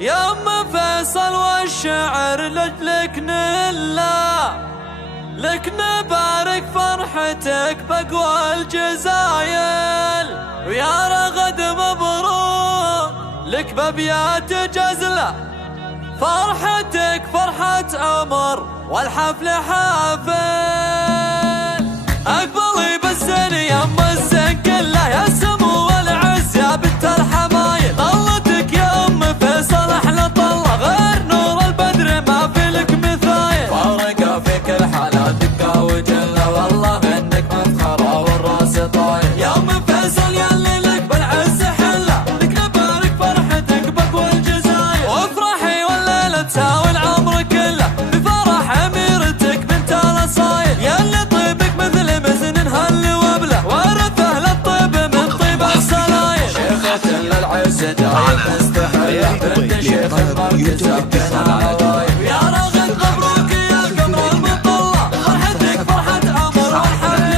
يا ام فيصل والشعر لجلك نلا، لك نبارك فرحتك بقوى الجزايل، ويا رغد مبروك لك بابيات جزلة، فرحتك فرحة عمر والحفل حافل. اقبلي بالزين يا ام الزين كله، يا سمو والعز يا بنت الحمايل، طلتك يا ام فيصل احلى طله، غير نور البدر ما في لك مثايل، فارقه في كل حالاتك وجله، والله انك مفخره والراس طايل، يا ام فيصل يا اللي لك بالعز حله، لك نبارك فرحتك بقوى الجزاير، وافرحي والليله تساوي العمر كله بفرح اميرتك بنت الاصايل، يا اللي طيبك مثل مزن هل وبله، ورثه للطيب من طيب الصلايل، شيخة للعز دايم مستحيله، بنت شيخ المركز بين العوايب، يا رغد مبروك يا القمر المطله، فرحتك فرحه عمر والحفل،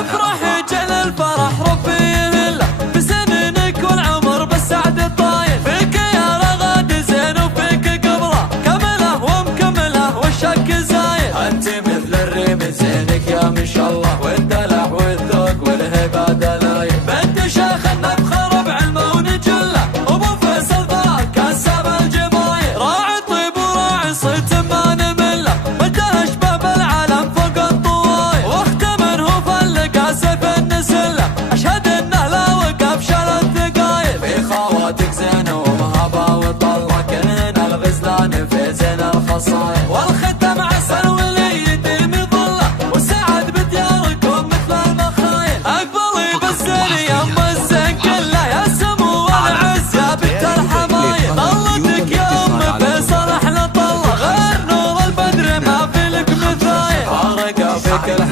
افرحي جعل الفرح ربي يهله بسنينك والعمر بالسعد الطايل، فيك يا رغد زين وفيك قبره كمله ومكمله والشك زايل، انت مثل الريم زينك يا ما شاء الله، والدلع والذوق والهبه دلايل، بنت شيخ النفخر بعلمه ونجله، ابو فيصل ذاك كسب الجبايل، راعي طيب وراعي صيت ما نمله، وده اشبه بالعالم فوق الطوايل، واخته من هو فلقى سيف النسله، اشهد انه لا وقف شال الثقايل، في خواتك زين ومهابه وطله، كلنا الغزلان في زين الخصايل، والختم عسل ولي يديم ظله، والسعد بدياركم مثل المخايل، اقبلي بالزين يا ام الزين كله، يا سمو والعز يا بنت الحمايل، طلتك يا ام فيصل احلى طله، غير نور البدر ما في لك مثايل، فارقه في كل